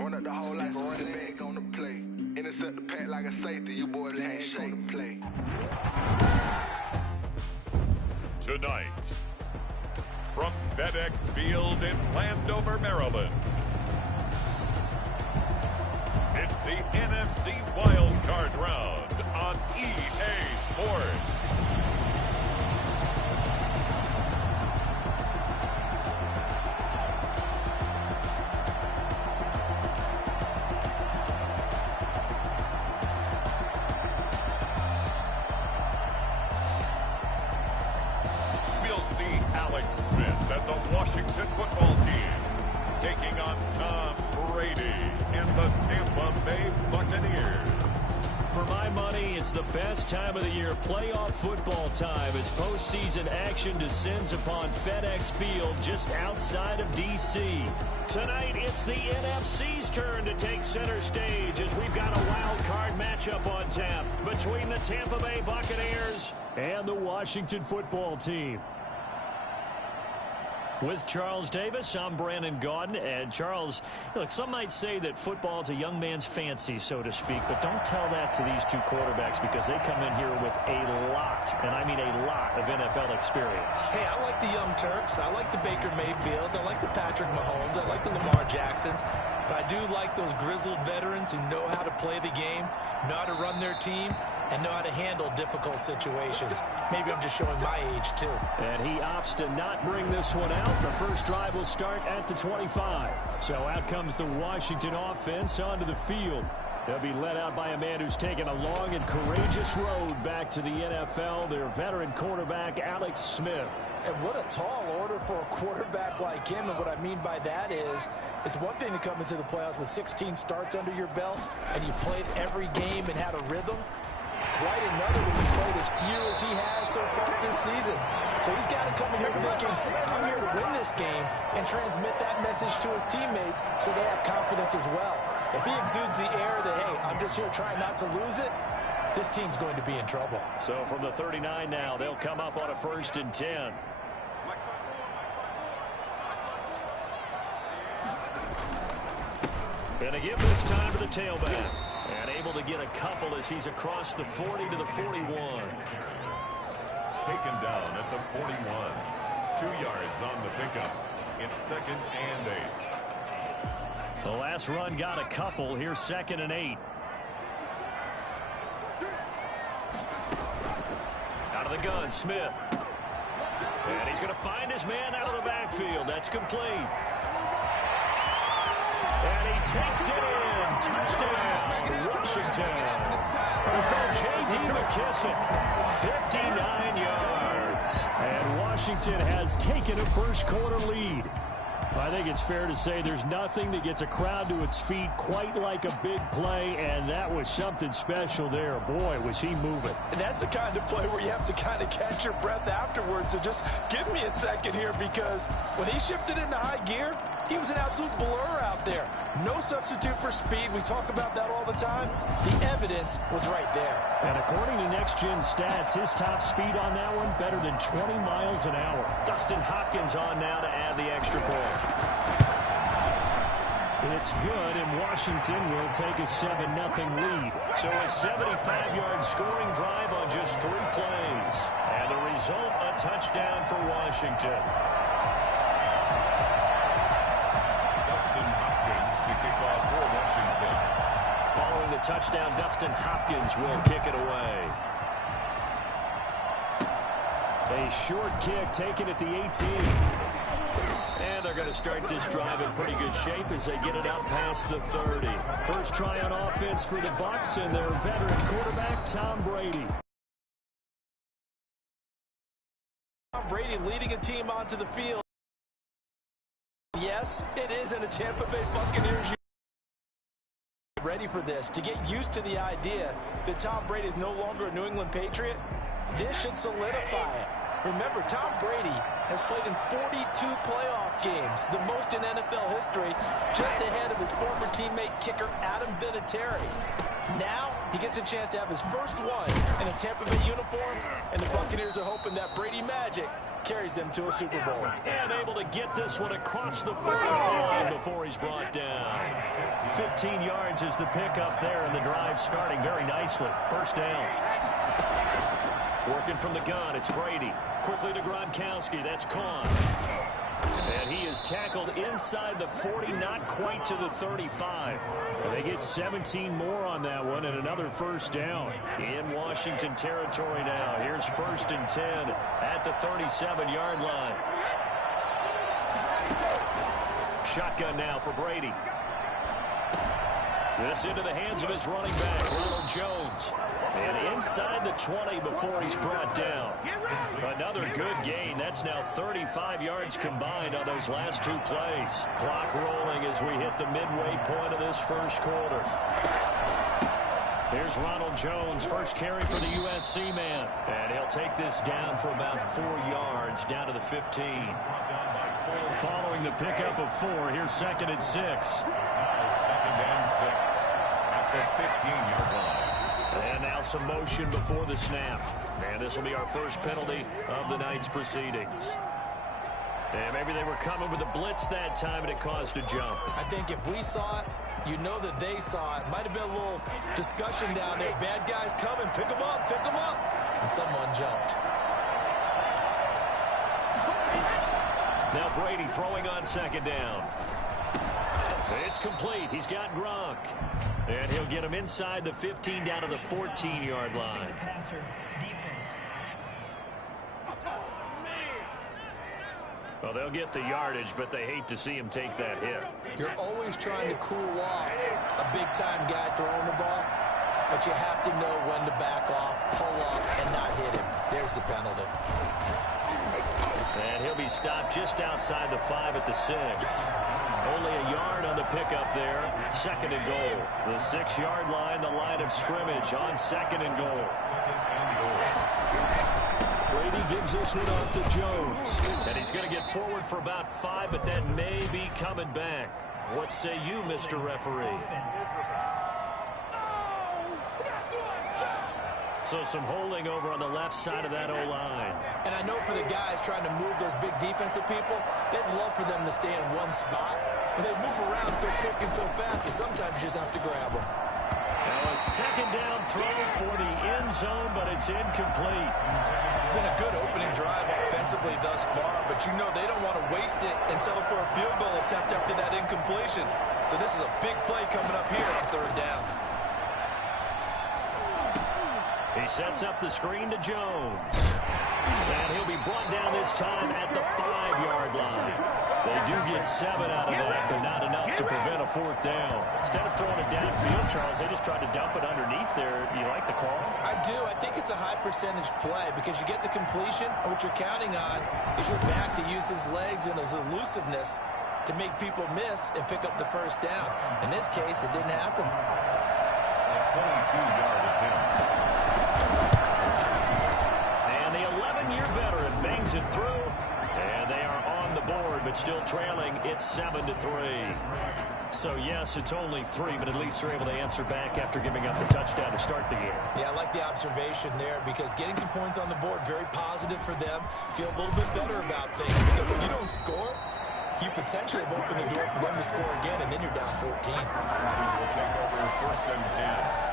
Run up the hole like a running back on the play. Intercept the pack like a safety. You boys ain't shake the play. Tonight, from FedEx Field in Landover, Maryland, it's the NFC Wildcard Round on EA Sports. We'll see Alex Smith and the Washington football team taking on Tom Brady and the Tampa Bay Buccaneers. For my money, it's the best time of the year, playoff football time, as postseason action descends upon FedEx Field just outside of D.C. Tonight, it's the NFC's turn to take center stage as we've got a wild card matchup on tap between the Tampa Bay Buccaneers and the Washington football team. With Charles Davis, I'm Brandon Gaudin. And Charles, look, some might say that football is a young man's fancy, so to speak, but don't tell that to these two quarterbacks because they come in here with a lot, and I mean a lot, of NFL experience. Hey, I like the Young Turks. I like the Baker Mayfields. I like the Patrick Mahomes. I like the Lamar Jacksons. But I do like those grizzled veterans who know how to play the game, know how to run their team, and know how to handle difficult situations. Maybe I'm just showing my age, too. And he opts to not bring this one out. The first drive will start at the 25. So out comes the Washington offense onto the field. They'll be led out by a man who's taken a long and courageous road back to the NFL, their veteran quarterback, Alex Smith. And what a tall order for a quarterback like him. And what I mean by that is, it's one thing to come into the playoffs with 16 starts under your belt, and you played every game and had a rhythm. It's quite another when he played as few as he has so far this season. So he's got to come in here thinking, I'm here to win this game and transmit that message to his teammates so they have confidence as well. If he exudes the air that, hey, I'm just here trying not to lose it, this team's going to be in trouble. So from the 39 now, they'll come up on a 1st and 10. And a give this time to the tailback. And able to get a couple as he's across the 40 to the 41. Taken down at the 41. 2 yards on the pickup. It's 2nd and 8. The last run got a couple. Here's 2nd and 8. Out of the gun, Smith. And he's going to find his man out of the backfield. That's complete. And he takes it in. Touchdown, Washington. J.D. McKissick, 59 yards. And Washington has taken a first quarter lead. I think it's fair to say there's nothing that gets a crowd to its feet quite like a big play, and that was something special there. Boy, was he moving. And that's the kind of play where you have to kind of catch your breath afterwards. So just give me a second here, because when he shifted into high gear, he was an absolute blur out there. No substitute for speed. We talk about that all the time. The evidence was right there. And according to Next Gen Stats, his top speed on that one, better than 20 miles an hour. Dustin Hopkins on now to add the extra point. It's good, and Washington will take a 7-0 lead. So a 75-yard scoring drive on just 3 plays. And the result, a touchdown for Washington. Dustin Hopkins to kick off for Washington. Following the touchdown, Dustin Hopkins will kick it away. A short kick taken at the 18. And they're going to start this drive in pretty good shape as they get it out past the 30. First try on offense for the Bucs and their veteran quarterback, Tom Brady. Tom Brady leading a team onto the field. Yes, it is in the Tampa Bay Buccaneers. Ready for this, to get used to the idea that Tom Brady is no longer a New England Patriot. This should solidify it. Remember, Tom Brady has played in 42 playoff games, the most in NFL history, just ahead of his former teammate kicker Adam Vinatieri. Now he gets a chance to have his first one in a Tampa Bay uniform, and the Buccaneers are hoping that Brady magic carries them to a Super Bowl. And able to get this one across the 45 before he's brought down. 15 yards is the pickup there, and the drive starting very nicely. First down. Working from the gun, it's Brady. Quickly to Gronkowski, that's Kahn. And he is tackled inside the 40, not quite to the 35. And they get 17 more on that one and another first down. In Washington territory now. Here's 1st and 10 at the 37-yard line. Shotgun now for Brady. This into the hands of his running back, Ronald Jones. And inside the 20 before he's brought down. Another good gain. That's now 35 yards combined on those last 2 plays. Clock rolling as we hit the midway point of this first quarter. Here's Ronald Jones, first carry for the USC man. And he'll take this down for about 4 yards, down to the 15. Following the pickup of 4, here's 2nd and 6. 2nd and 6 at the 15-yard line. And now some motion before the snap. And this will be our first penalty of the night's proceedings. And maybe they were coming with a blitz that time and it caused a jump. I think if we saw it, you know that they saw it. Might have been a little discussion down there. Bad guys coming. Pick them up. Pick them up. And someone jumped. Now Brady throwing on 2nd down. It's complete. He's got Gronk. And he'll get him inside the 15 down to the 14-yard line. Well, they'll get the yardage, but they hate to see him take that hit. You're always trying to cool off a big-time guy throwing the ball, but you have to know when to back off, pull up, and not hit him. There's the penalty. And he'll be stopped just outside the 5 at the 6. Only a yard on the pickup there. 2nd and goal. The 6-yard line, the line of scrimmage on 2nd and goal. Brady gives this one off to Jones. And he's going to get forward for about 5, but that may be coming back. What say you, Mr. Referee? So some holding over on the left side of that O-line. And I know for the guys trying to move those big defensive people, they'd love for them to stay in one spot. But they move around so quick and so fast that sometimes you just have to grab them. Now a 2nd down throw for the end zone, but it's incomplete. It's been a good opening drive offensively thus far, but you know they don't want to waste it and settle for a field goal attempt after that incompletion. So this is a big play coming up here on 3rd down. He sets up the screen to Jones. And he'll be brought down this time at the 5-yard line. They do get 7 out of that, but not enough to prevent a 4th down. Instead of throwing it downfield, Charles, they just tried to dump it underneath there. You like the call? I do. I think it's a high percentage play because you get the completion, and what you're counting on is your back to use his legs and his elusiveness to make people miss and pick up the first down. In this case, it didn't happen. A 22-yard attempt. And the 11-year veteran bangs it through. And they are on the board, but still trailing. It's 7-3. So, yes, it's only 3, but at least they're able to answer back after giving up the touchdown to start the game. Yeah, I like the observation there because getting some points on the board, very positive for them. Feel a little bit better about things because if you don't score, you potentially have opened the door for them to score again, and then you're down 14. Will take over 1st and 10.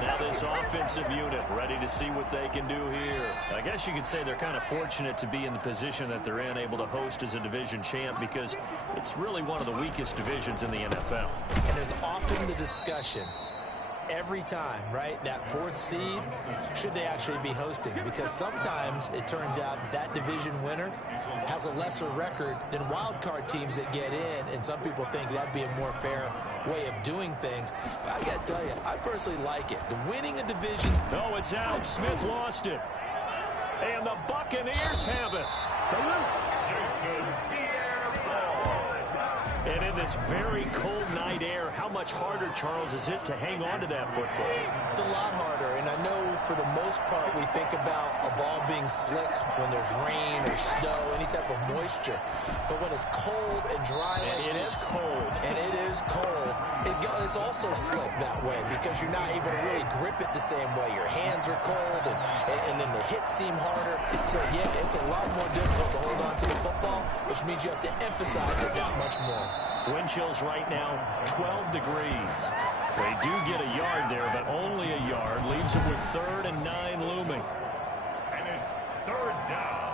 Now this offensive unit ready to see what they can do here. I guess you could say they're kind of fortunate to be in the position that they're in, able to host as a division champ because it's really one of the weakest divisions in the NFL. And there's often the discussion every time, right, that 4th seed, should they actually be hosting? Because sometimes it turns out that division winner has a lesser record than wild card teams that get in, and some people think that'd be a more fair way of doing things. But I got to tell you, I personally like it. The winning a division. No, it's out. Smith lost it. And the Buccaneers have it. And in this very cold night air, how much harder, Charles, is it to hang on to that football? It's a lot harder, and I know for the most part we think about a ball being slick when there's rain or snow, any type of moisture. But when it's cold and dry like this, it is cold. And it is cold, it it's also slick that way because you're not able to really grip it the same way. Your hands are cold, and then the hits seem harder. So, yeah, it's a lot more difficult to hold on to the football, which means you have to emphasize it that much more. Wind chills right now, 12 degrees. They do get a yard there, but only a yard. Leaves them with 3rd and 9 looming. And it's 3rd down.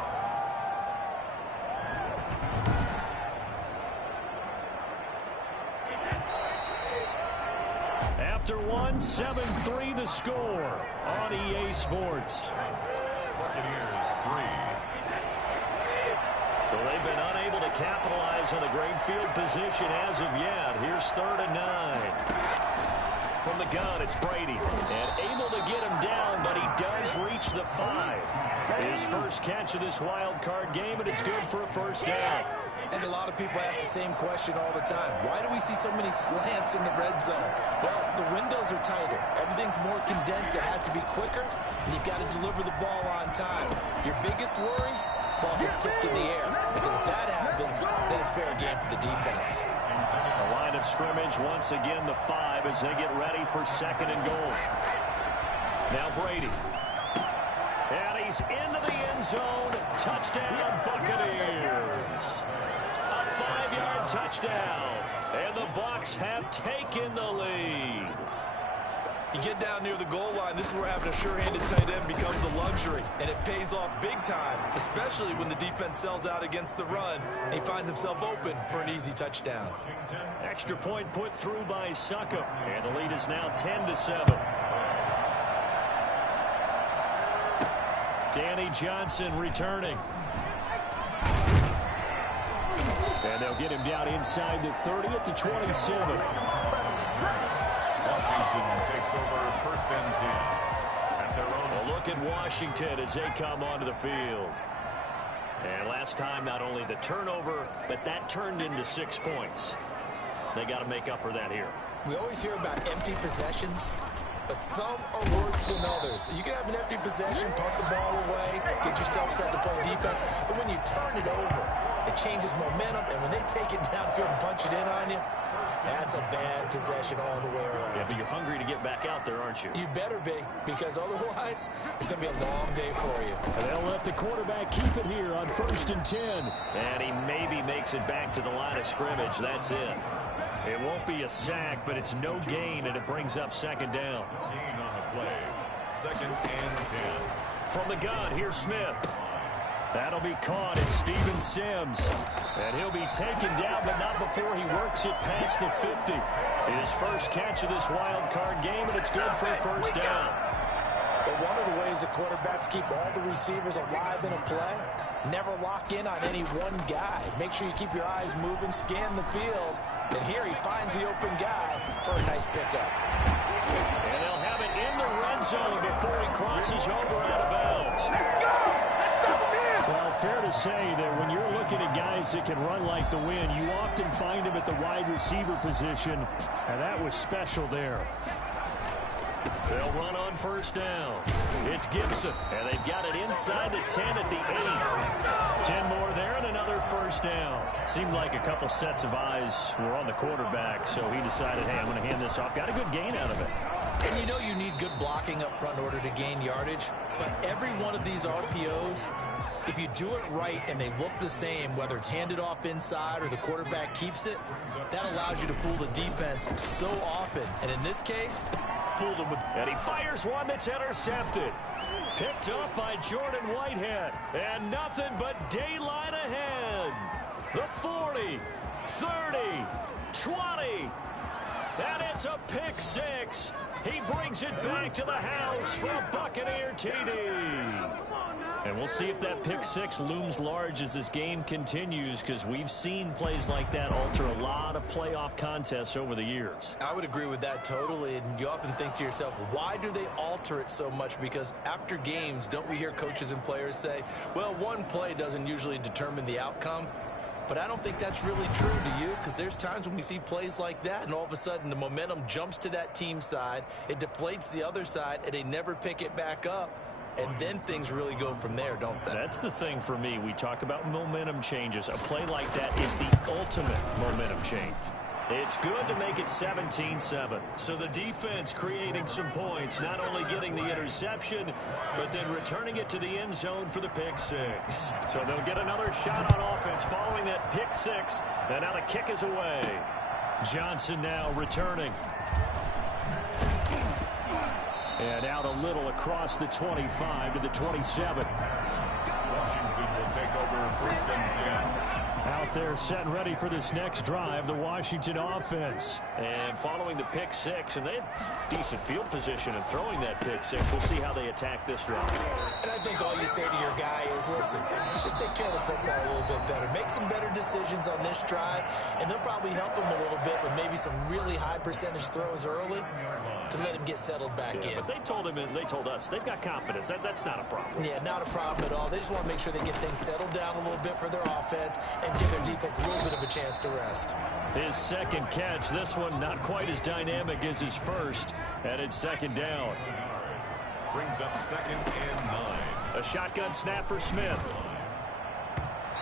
After one, 7-3 the score on EA Sports. Buccaneers 3. So they've been unable to capitalize on a great field position as of yet. Here's 3rd and 9. From the gun, it's Brady. And able to get him down, but he does reach the 5. His first catch of this wild card game, and it's good for a 1st down. And a lot of people ask the same question all the time. Why do we see so many slants in the red zone? Well, the windows are tighter. Everything's more condensed. It has to be quicker, and you've got to deliver the ball on time. Your biggest worry? Ball gets tipped in the air. Because if that happens, then it's fair game for the defense. A line of scrimmage, once again, the 5 as they get ready for 2nd and goal. Now Brady. And he's into the end zone. Touchdown, Buccaneers. A 5-yard touchdown. And the Bucs have taken the lead. You get down near the goal line, this is where having a sure-handed tight end becomes a luxury, and it pays off big time, especially when the defense sells out against the run, and he finds himself open for an easy touchdown. Extra point put through by Succop, and the lead is now 10-7. Danny Johnson returning. And they'll get him down inside the 30 to 27. Washington takes over 1st and 10 at their own. A look at Washington as they come onto the field. And last time, not only the turnover, but that turned into 6 points. They got to make up for that here. We always hear about empty possessions, but some are worse than others. You can have an empty possession, punt the ball away, get yourself set to play defense, but when you turn it over, it changes momentum, and when they take it downfield and punch it in on you, that's a bad possession all the way around. Yeah, but you're hungry to get back out there, aren't you? You better be, because otherwise, it's going to be a long day for you. And they'll let the quarterback keep it here on 1st and 10. And he maybe makes it back to the line of scrimmage. That's it. It won't be a sack, but it's no gain, and it brings up 2nd down. Gain on the play. 2nd and 10. From the gun, here's Smith. That'll be caught. It's Steven Sims. And he'll be taken down, but not before he works it past the 50. His first catch of this wild card game, and it's good for a 1st down. But one of the ways the quarterbacks keep all the receivers alive in a play, never lock in on any one guy. Make sure you keep your eyes moving, scan the field, and here he finds the open guy for a nice pickup. And they'll have it in the red zone before he crosses over out of bounds. Let's go! Let's stop him in! Well, fair to say that when you're looking at guys that can run like the wind, you often find them at the wide receiver position, and that was special there. They'll run on 1st down. It's Gibson, and they've got it inside the 10 at the 8. 10 more there and another 1st down. Seemed like a couple sets of eyes were on the quarterback, so he decided, hey, I'm going to hand this off. Got a good gain out of it. And you know you need good blocking up front in order to gain yardage, but every one of these RPOs, if you do it right and they look the same, whether it's handed off inside or the quarterback keeps it, that allows you to fool the defense so often. And in this case, fooled him with... And he fires one that's intercepted. Picked up by Jordan Whitehead. And nothing but daylight ahead. The 40, 30, 20. And it's a pick 6. He brings it back to the house for a Buccaneer TD. And we'll see if that pick 6 looms large as this game continues, because we've seen plays like that alter a lot of playoff contests over the years. I would agree with that totally, and you often think to yourself, why do they alter it so much? Because after games, don't we hear coaches and players say, well, one play doesn't usually determine the outcome? But I don't think that's really true, do you? Because there's times when we see plays like that, and all of a sudden the momentum jumps to that team side, it deflates the other side, and they never pick it back up. And then things really go from there, don't they? That's the thing for me. We talk about momentum changes. A play like that is the ultimate momentum change. It's good to make it 17-7. So the defense creating some points, not only getting the interception, but then returning it to the end zone for the pick six. So they'll get another shot on offense following that pick six. And now the kick is away. Johnson now returning. And out a little across the 25 to the 27. Washington will take over first and 10. Out there set and ready for this next drive, the Washington offense. And following the pick six, and they had decent field position in throwing that pick six. We'll see how they attack this drive. And I think all you say to your guy is, listen, let's just take care of the football a little bit better. Make some better decisions on this drive, and they'll probably help him a little bit with maybe some really high percentage throws early to let him get settled back in. But they told him and they told us they've got confidence. That's not a problem. Yeah, not a problem at all. They just want to make sure they get things settled down a little bit for their offense and give their defense a little bit of a chance to rest. His second catch, this one not quite as dynamic as his first, and it's second down. Brings up 2nd and 9. A shotgun snap for Smith.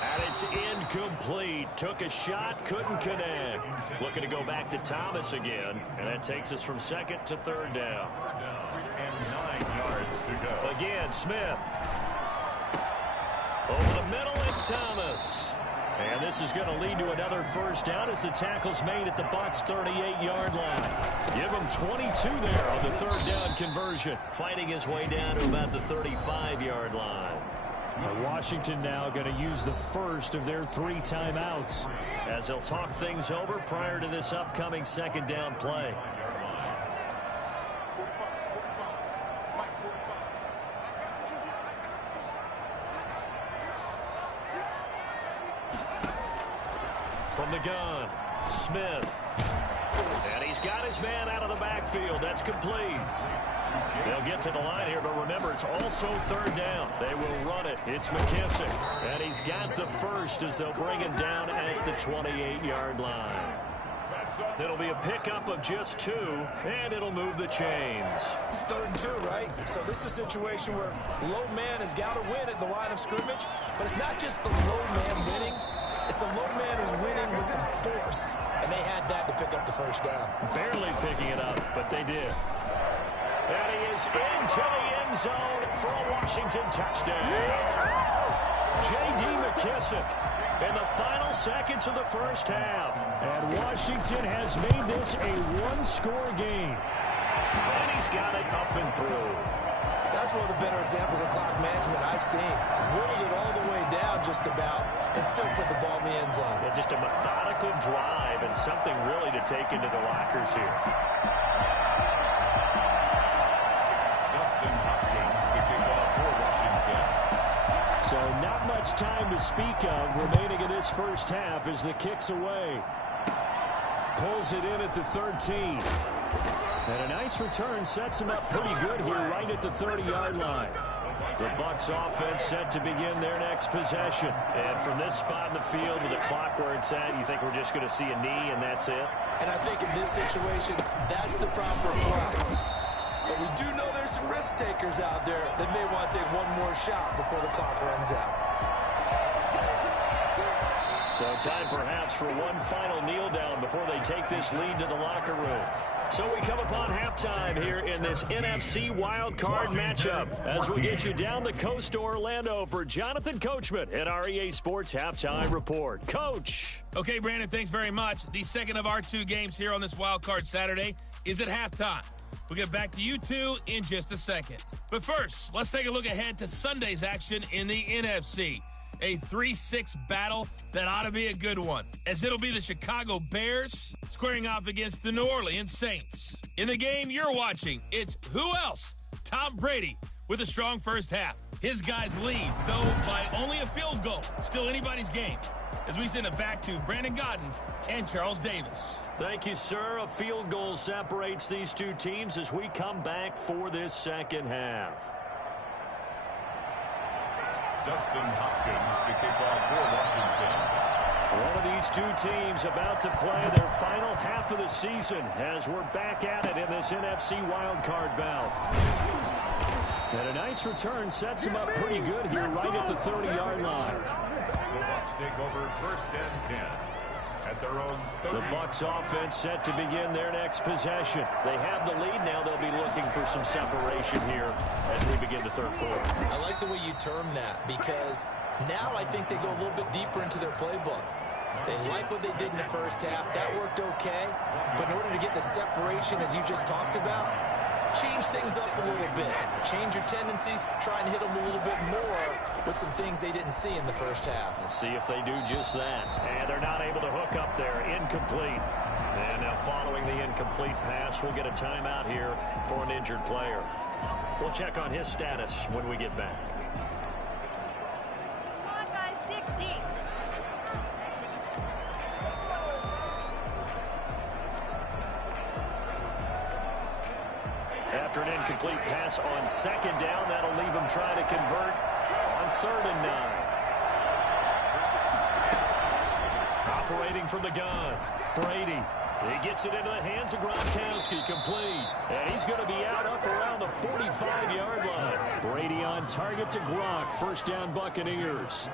And it's incomplete. Took a shot, couldn't connect. Looking to go back to Thomas again, and that takes us from 2nd to 3rd down. And 9 yards to go. Again, Smith. Over the middle, it's Thomas. And this is going to lead to another first down as the tackle's made at the Bucs 38-yard line. Give him 22 there on the 3rd down conversion. Fighting his way down to about the 35-yard line. Washington now going to use the first of their 3 timeouts as they'll talk things over prior to this upcoming 2nd down play. From the gun, Smith. And he's got his man out of the backfield. That's complete. They'll get to the line here, but remember, it's also 3rd down. They will run it. It's McKissick. And he's got the first as they'll bring him down at the 28-yard line. It'll be a pickup of just 2, and it'll move the chains. 3rd and 2, right? So this is a situation where low man has got to win at the line of scrimmage, but it's not just the low man winning. It's the low man who's winning with some force, and they had that to pick up the first down. Barely picking it up, but they did. And he is into the end zone for a Washington touchdown. J.D. McKissick in the final seconds of the first half. And Washington has made this a 1-score game. And he's got it up and through. That's one of the better examples of clock management I've seen. Whittled it all the way down just about and still put the ball in the end zone. Yeah, just a methodical drive and something really to take into the lockers here. Dustin Hopkins, the kickoff for Washington. So not much time to speak of remaining in this first half as the kick's away. Pulls it in at the 13. And a nice return sets him up pretty good here right at the 30-yard line. The Bucs offense set to begin their next possession. And from this spot in the field with the clock where it's at, you think we're just going to see a knee and that's it? And I think in this situation, that's the proper play. But we do know there's some risk takers out there that may want to take one more shot before the clock runs out. So time perhaps for one final kneel down before they take this lead to the locker room. So we come upon halftime here in this NFC Wildcard matchup as we get you down the coast to Orlando for Jonathan Coachman at our EA Sports Halftime Report. Coach. Okay, Brandon, thanks very much. The second of our 2 games here on this Wildcard Saturday is at halftime. We'll get back to you two in just a second. But first, let's take a look ahead to Sunday's action in the NFC. A 3-6 battle that ought to be a good one, as it'll be the Chicago Bears squaring off against the New Orleans Saints. In the game you're watching, it's who else? Tom Brady with a strong first half. His guys lead, though by only a field goal. Still anybody's game, as we send it back to Brandon Godden and Charles Davis. Thank you, sir. A field goal separates these 2 teams as we come back for this second half. Dustin Hopkins, the kickoff for Washington. One of these 2 teams about to play their final half of the season as we're back at it in this NFC Wildcard bout. And a nice return sets him up pretty good here right at the 30-yard line. The Bucs take over first and 10 at at their own 30. The Bucs offense set to begin their next possession. They have the lead now. They'll be looking for some separation here as we begin the third quarter. I like the way you term that because now I think they go a little bit deeper into their playbook. They like what they did in the first half. That worked okay. But in order to get the separation that you just talked about, change things up a little bit. Change your tendencies. Try and hit them a little bit more with some things they didn't see in the first half. We'll see if they do just that. And they're not able to hook up there. Incomplete. And now following the incomplete pass, we'll get a timeout here for an injured player. We'll check on his status when we get back. Come on, guys, dig deep. After an incomplete pass on second down, that'll leave him trying to convert on 3rd and 9. Operating from the gun, Brady. He gets it into the hands of Gronkowski, complete. And he's going to be out up around the 45-yard line. Brady on target to Gronk. First down, Buccaneers.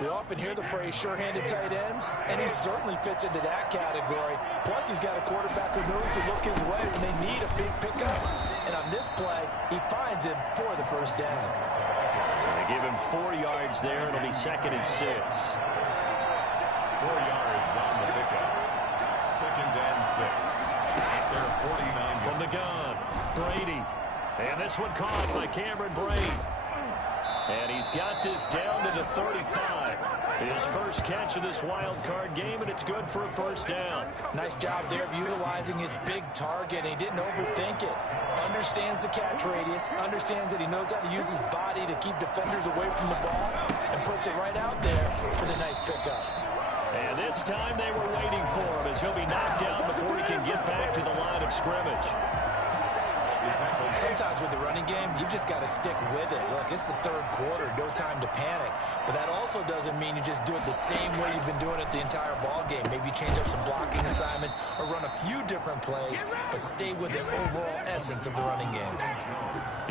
We often hear the phrase sure-handed tight ends, and he certainly fits into that category. Plus, he's got a quarterback who knows to look his way when they need a big pickup. And on this play, he finds him for the first down. They give him 4 yards there. It'll be 2nd and 6. 4 yards on the pickup. 2nd and 6. At their 49. From the gun, Brady. And this one caught by Cameron Brate. And he's got this down to the 35. His first catch of this wild card game, and it's good for a first down. Nice job there of utilizing his big target. He didn't overthink it. Understands the catch radius. Understands that he knows how to use his body to keep defenders away from the ball. And puts it right out there for the nice pickup. And this time they were waiting for him as he'll be knocked down before he can get back to the line of scrimmage. Sometimes with the running game, you've just got to stick with it. Look, it's the third quarter, no time to panic. But that also doesn't mean you just do it the same way you've been doing it the entire ball game. Maybe change up some blocking assignments or run a few different plays, but stay with the overall essence of the running game.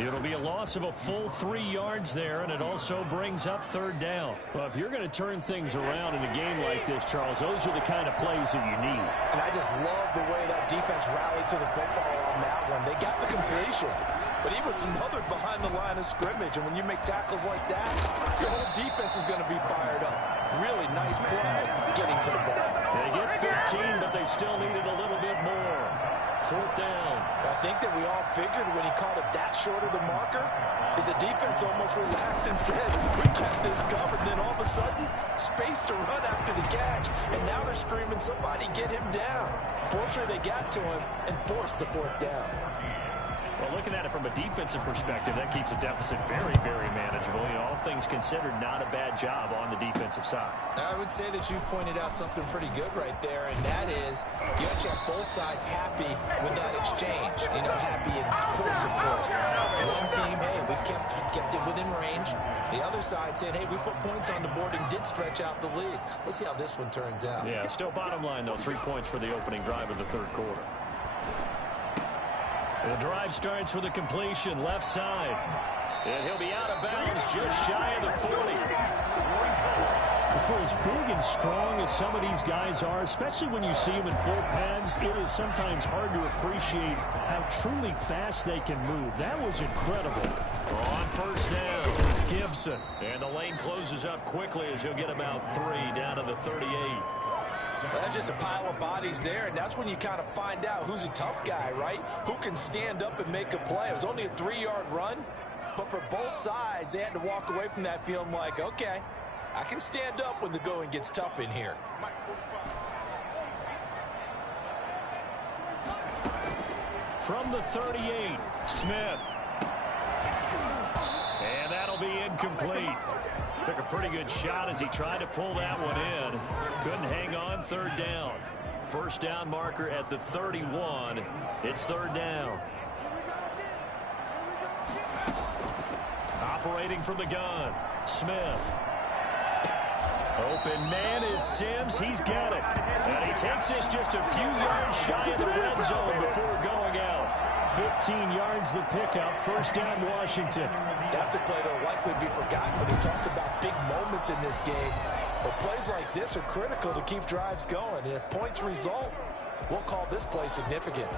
It'll be a loss of a full 3 yards there, and it also brings up 3rd down. Well, if you're going to turn things around in a game like this, Charles, those are the kind of plays that you need. And I just love the way that defense rallied to the football on that one. They got the completion, but he was smothered behind the line of scrimmage, and when you make tackles like that, your whole defense is going to be fired up. Really nice play getting to the ball. They get 15, but they still needed a little bit more. 4th down. I think that we all figured when he caught it that short of the marker that the defense almost relaxed and said, we kept this covered. Then all of a sudden, space to run after the catch. And now they're screaming, somebody get him down. Fortunately, they got to him and forced the 4th down. Well, looking at it from a defensive perspective, that keeps the deficit very, very manageable. You know, all things considered, not a bad job on the defensive side. I would say that you pointed out something pretty good right there, and that is you actually have both sides happy with that exchange. You know, happy in quotes, of course. One team, hey, we've kept it within range. The other side saying, hey, we put points on the board and did stretch out the lead. Let's see how this one turns out. Yeah, still bottom line, though, 3 points for the opening drive of the third quarter. The drive starts with a completion, left side. And he'll be out of bounds just shy of the 40. For as big and strong as some of these guys are, especially when you see them in full pads, it is sometimes hard to appreciate how truly fast they can move. That was incredible. On first down, Gibson. And the lane closes up quickly as he'll get about 3 down to the 38. Well, that's just a pile of bodies there, and that's when you kind of find out who's a tough guy, right? Who can stand up and make a play. It was only a 3-yard run, but for both sides, they had to walk away from that feeling like, okay, I can stand up when the going gets tough in here. From the 38, Smith. And that'll be incomplete. Took a pretty good shot as he tried to pull that one in. Couldn't hang on, 3rd down. First down marker at the 31. It's 3rd down. Operating from the gun, Smith. Open man is Sims. He's got it. And he takes this just a few yards shy of the red zone before going out. 15 yards the pickup. First down, Washington. That's a play that will likely be forgotten when you talk about big moments in this game. But plays like this are critical to keep drives going. And if points result, we'll call this play significant.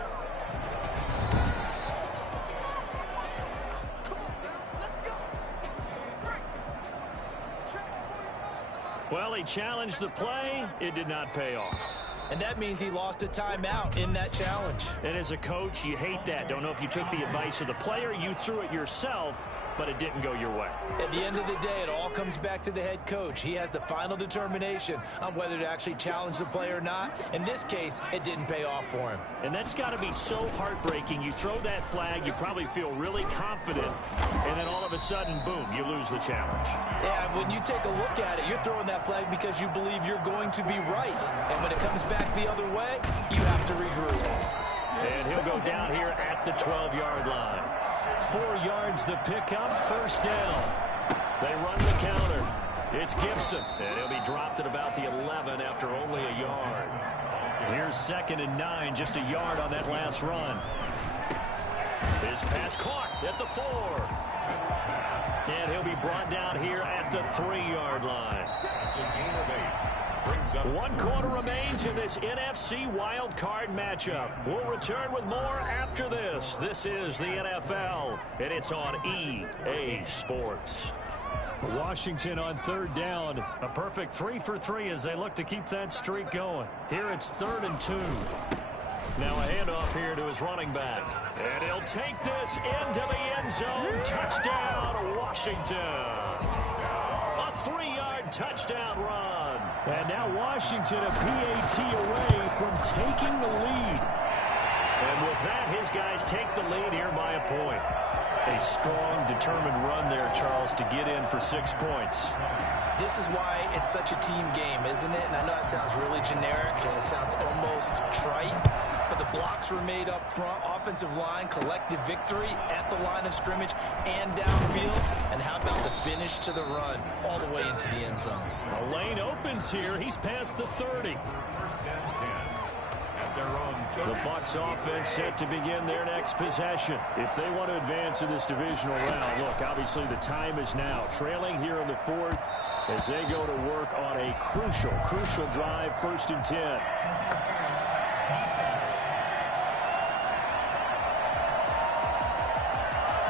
Well, he challenged the play. It did not pay off. And that means he lost a timeout in that challenge. And as a coach, you hate that. Don't know if you took the advice of the player, you threw it yourself, but it didn't go your way. At the end of the day, it all comes back to the head coach. He has the final determination on whether to actually challenge the play or not. In this case, it didn't pay off for him. And that's got to be so heartbreaking. You throw that flag, you probably feel really confident, and then all of a sudden, boom, you lose the challenge. Yeah, when you take a look at it, you're throwing that flag because you believe you're going to be right. And when it comes back the other way, you have to regroup. And he'll go down here at the 12-yard line. 4 yards the pickup, first down. They run the counter. It's Gibson, and he'll be dropped at about the 11 after only a yard. Here's 2nd and 9, just a yard on that last run. His pass caught at the 4. And he'll be brought down here at the 3-yard line. 1 quarter remains in this NFC Wildcard matchup. We'll return with more after this. This is the NFL, and it's on EA Sports. Washington on 3rd down. A perfect 3 for 3 as they look to keep that streak going. Here it's 3rd and 2. Now a handoff here to his running back. And he'll take this into the end zone. Touchdown, Washington. A 3-yard touchdown run. And now Washington a PAT away from taking the lead. And with that, his guys take the lead here by a point. A strong, determined run there, Charles, to get in for 6 points. This is why it's such a team game, isn't it? And I know it sounds really generic and it sounds almost trite, but the blocks were made up front. Offensive line, collective victory at the line of scrimmage and downfield. And how about the finish to the run all the way into the end zone? A lane opens here. He's past the 30. The Bucs offense set to begin their next possession. If they want to advance in this divisional round, look, obviously the time is now. Trailing here in the 4th as they go to work on a crucial drive, 1st and 10.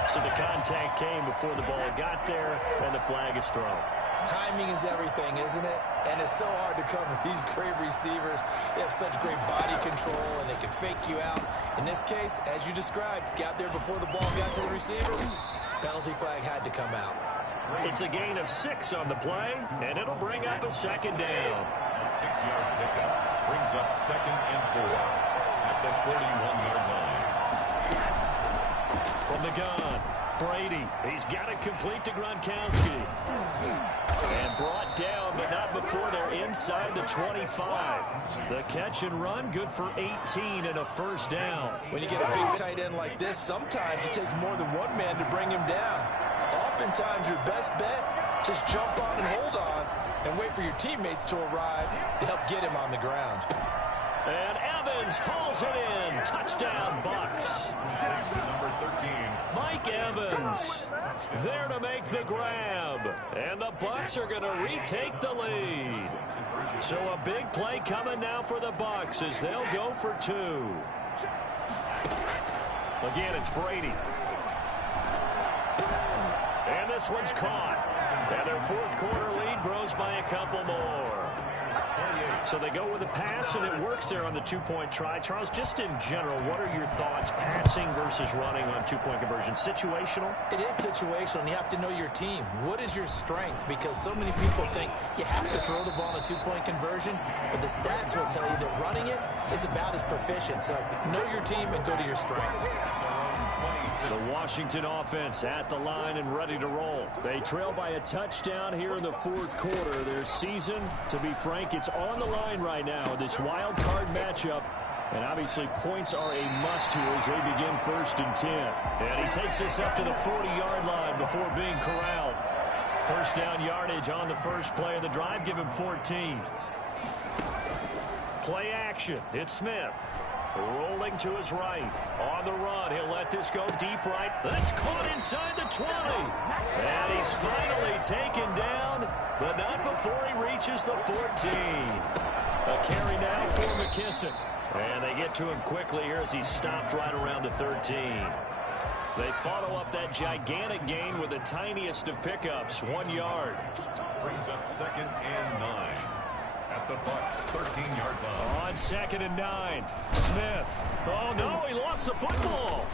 So the contact came before the ball got there, and the flag is thrown. Timing is everything, isn't it? And it's so hard to cover these great receivers. They have such great body control, and they can fake you out. In this case, as you described, got there before the ball got to the receiver. Penalty flag had to come out. It's a gain of 6 on the play, and it'll bring up a 2nd down. A 6-yard pickup brings up 2nd and 4 at the 41-yard line. From the gun, Brady. He's got it complete to Gronkowski. And brought down, but not before they're inside the 25. The catch and run, good for 18 and a 1st down. When you get a big tight end like this, sometimes it takes more than one man to bring him down. Oftentimes, your best bet, just jump on and hold on and wait for your teammates to arrive to help get him on the ground. And Evans hauls it in. Touchdown, Bucs. Number 13. Mike Evans there to make the grab. And the Bucs are going to retake the lead. So a big play coming now for the Bucs as they'll go for 2. Again, it's Brady. And this one's caught. And their 4th quarter lead grows by a couple more. So they go with a pass, and it works there on the 2-point try. Charles, just in general, what are your thoughts passing versus running on 2-point conversion? Situational? It is situational, and you have to know your team. What is your strength? Because so many people think you have to throw the ball on a 2-point conversion, but the stats will tell you that running it is about as proficient. So know your team and go to your strength. The Washington offense at the line and ready to roll. They trail by a touchdown here in the 4th quarter. Their season, to be frank, it's on the line right now in this wild card matchup. And obviously points are a must here as they begin 1st and 10. And he takes us up to the 40-yard line before being corralled. 1st down yardage on the first play of the drive. Give him 14. Play action. It's Smith. Rolling to his right. On the run, he'll let this go deep right. That's caught inside the 20. And he's finally taken down, but not before he reaches the 14. A carry now for McKissick. And they get to him quickly here as he's stopped right around the 13. They follow up that gigantic gain with the tiniest of pickups, 1 yard. Brings up 2nd and 9 at the Bucs 13-yard line. On 2nd and 9, Smith. Oh, no, he lost the football.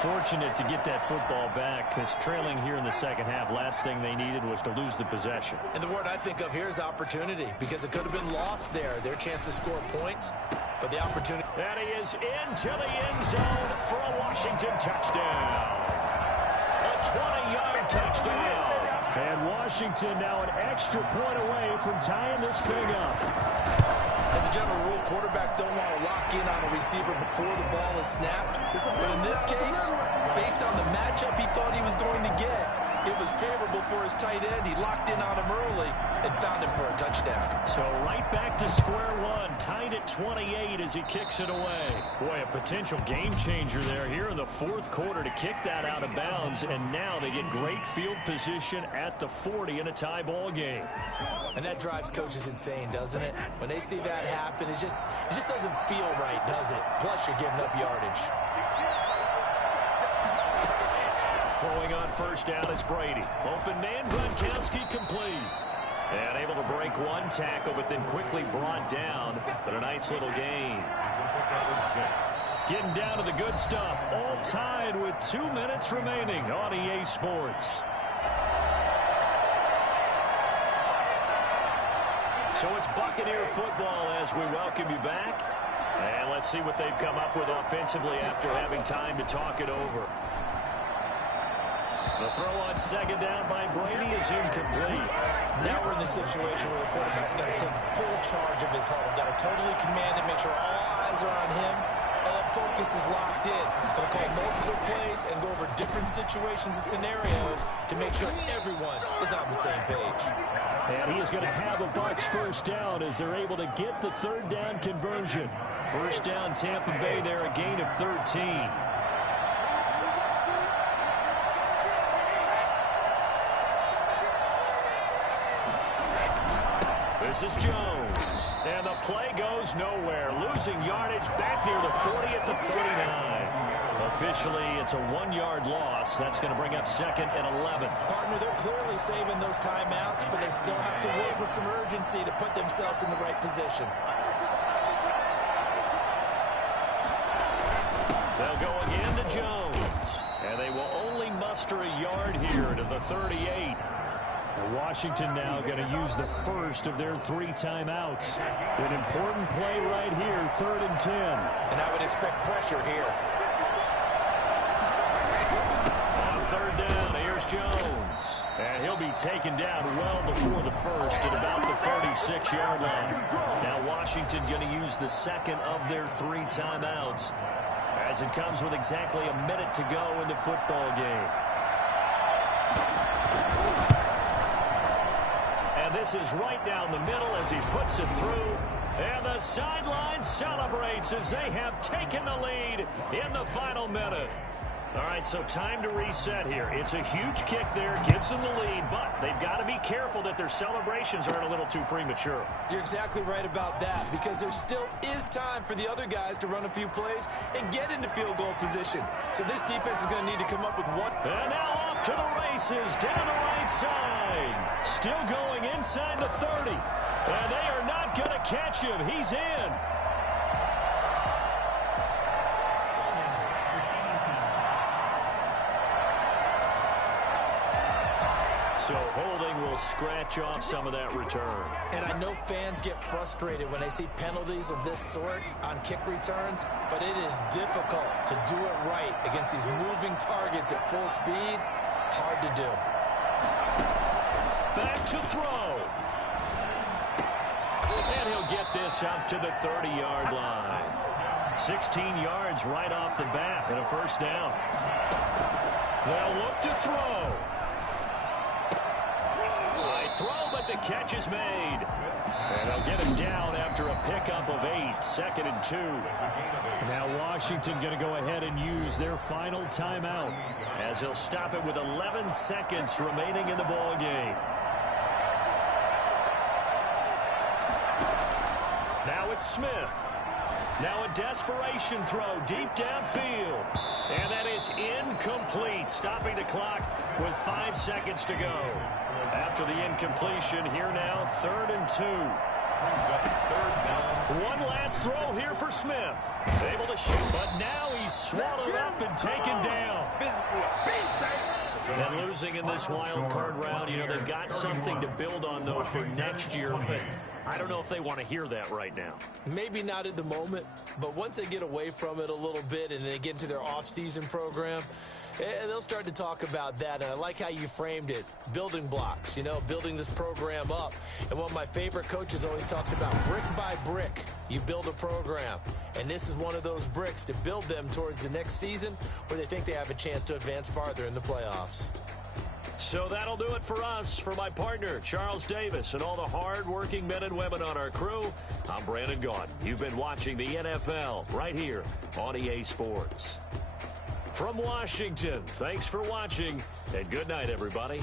Fortunate to get that football back because trailing here in the second half, last thing they needed was to lose the possession. And the word I think of here is opportunity, because it could have been lost there. Their chance to score points, but the opportunity. And he is into the end zone for a Washington touchdown. A 20-yard touchdown. And Washington now an extra point away from tying this thing up. As a general rule, quarterbacks don't want to lock in on a receiver before the ball is snapped. But in this case, based on the matchup he thought he was going to get, it was favorable for his tight end. He locked in on him early and found him for a touchdown. So right back to square one, tied at 28 as he kicks it away. Boy, a potential game changer there here in the fourth quarter to kick that out of bounds. And now they get great field position at the 40 in a tie ball game. And that drives coaches insane, doesn't it? When they see that happen, it just doesn't feel right, does it? Plus, you're giving up yardage. Throwing on first down is Brady. Open man, Gronkowski complete. And able to break one tackle, but then quickly brought down. But a nice little gain. Getting down to the good stuff. All tied with 2 minutes remaining on EA Sports. So it's Buccaneer football as we welcome you back. And let's see what they've come up with offensively after having time to talk it over. The throw on second down by Brady is incomplete. Now we're in the situation where the quarterback's got to take full charge of his huddle. Got to totally command it, make sure all eyes are on him. All focus is locked in. Going to call multiple plays and go over different situations and scenarios to make sure everyone is on the same page. And he is going to have a Bucs first down as they're able to get the third down conversion. First down Tampa Bay there, a gain of 13. This is Jones. And the play goes nowhere. Losing yardage back near the 40 at the 39. Officially, it's a 1-yard loss. That's going to bring up 2nd and 11. Partner, they're clearly saving those timeouts, but they still have to work with some urgency to put themselves in the right position. They'll go again to Jones. And they will only muster a yard here to the 38. Washington now going to use the first of their 3 timeouts. An important play right here, 3rd and 10. And I would expect pressure here. On 3rd down, here's Jones. And he'll be taken down well before the first at about the 36-yard line. Now Washington going to use the 2nd of their 3 timeouts as it comes with exactly a minute to go in the football game. And this is right down the middle as he puts it through. And the sideline celebrates as they have taken the lead in the final minute. All right, so time to reset here. It's a huge kick there, gives them the lead, but they've got to be careful that their celebrations aren't a little too premature. You're exactly right about that, because there still is time for the other guys to run a few plays and get into field goal position. So this defense is going to need to come up with one. And now off to the races down the right side. Still going inside the 30. And they are not going to catch him. He's in. So holding will scratch off some of that return. And I know fans get frustrated when they see penalties of this sort on kick returns, but it is difficult to do it right against these moving targets at full speed. Hard to do. Back to throw. And he'll get this up to the 30-yard line. 16 yards right off the bat and a first down. They'll look to throw. catch is made. And they'll get him down after a pickup of 8, 2nd and 2. Now Washington going to go ahead and use their final timeout as he'll stop it with 11 seconds remaining in the ball game. Now it's Smith. Now a desperation throw deep downfield. And that is incomplete, stopping the clock with 5 seconds to go. After the incompletion, here now, 3rd and 2. One last throw here for Smith. Able to shoot, but now he's swallowed up and taken down. And losing in this wild card round, you know, they've got something to build on, though, for next year. But I don't know if they want to hear that right now. Maybe not at the moment, but once they get away from it a little bit and they get into their off-season program, and they'll start to talk about that. And I like how you framed it, building blocks, you know, building this program up. And one of my favorite coaches always talks about brick by brick, you build a program. And this is one of those bricks to build them towards the next season where they think they have a chance to advance farther in the playoffs. So that'll do it for us. For my partner, Charles Davis, and all the hard-working men and women on our crew, I'm Brandon Gaudin. You've been watching the NFL right here on EA Sports. From Washington, thanks for watching, and good night, everybody.